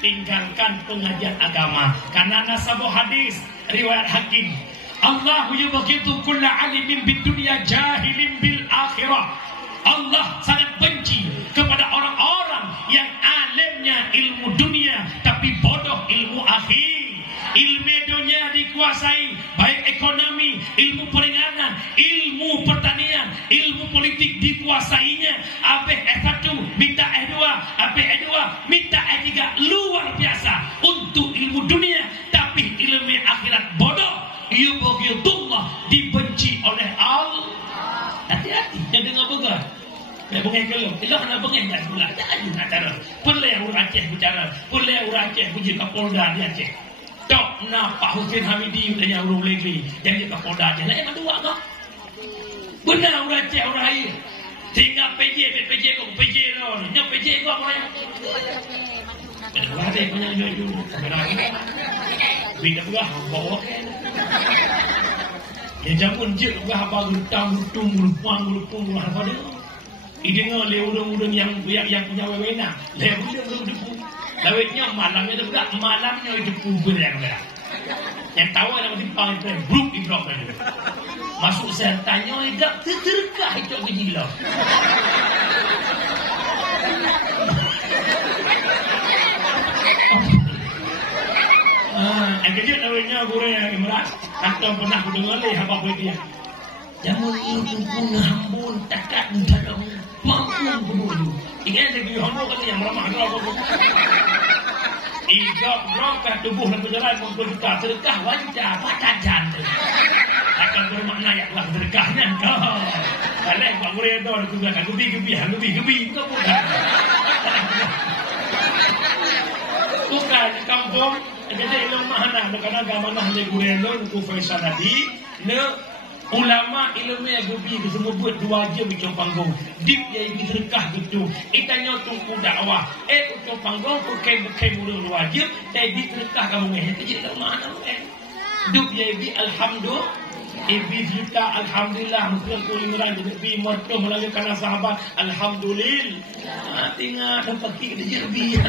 tinggalkan pengajian agama. Karena nasabuh hadis riwayat Hakim, Allahu yubghidu kulla alimin bid dunya jahilin bil akhirah. Allah sangat benci kepada orang-orang yang alimnya ilmu dunia tapi bodoh ilmu akhir. Ilmu dunia dikuasai, baik ekonomi, ilmu peringanan, ilmu pertanian, ilmu politik dikuasainya. Habis S1 minta S2, habis S2 minta S3, luar biasa untuk ilmu dunia, tapi ilmu akhirat bodoh. Yubghidullah, dibenci oleh Allah. Hati-hati, jangan dengar begar. Nak bengeng kalau, ilah nak bengeng tak sebelah. Jangan nak cara. Pelai orang Aceh bicara, pelai orang Aceh puji Kapolda di Aceh. Tok nak Pak Husin Hamidi tanya urung negeri, jadi Kapolda Aceh. Nak yang dua kau? Benar orang Aceh orang air. Tinggal PJ kau, PJ kau ni. Nyok PJ kau apa yang? Ada ada punya jual. Bila pula bawa. Yang jamun je gua apa gutang gutung gulupung apa dia. Ini ngole urang-urang yang punya wewena. Le urang depu. Lawetnya malamnya tu juga malamnya itu kubur yang merah. Yang tahu ada mesti panggil grup di blok itu. Masuk saya tanya agak terkah itu gila. Yang kecil lawetnya goreng yang merah. Atau pernah aku dengar leh apa dia. Jamun itu pun hambun takat dalam mampu kubur. Ingat lagi hambun kata yang ramah kalau Igak berokah tubuh dan berjalan memberkah sedekah wajah patajan. Akan bermakna yang telah sedekahnya kau. Kalau Pak Muredor itu akan gebi itu bukan. Bukan kampung. Jadi ilmu mana? Bukan agama nah le Muredor itu Faisal tadi. Ne ulama ilmu yang gebi itu semua buat 2 jam di panggung. Dip yang sedekah gitu. Itanya tunggu dakwah. Ucap panggung bukan mulu wajib. Tapi sedekah kamu jadi ilmu mana? Dip yang alhamdulillah. Ibi kita alhamdulillah muslim kulimeran bi mertu melalui karena sahabat alhamdulillah. Tinggal tempat kita jadi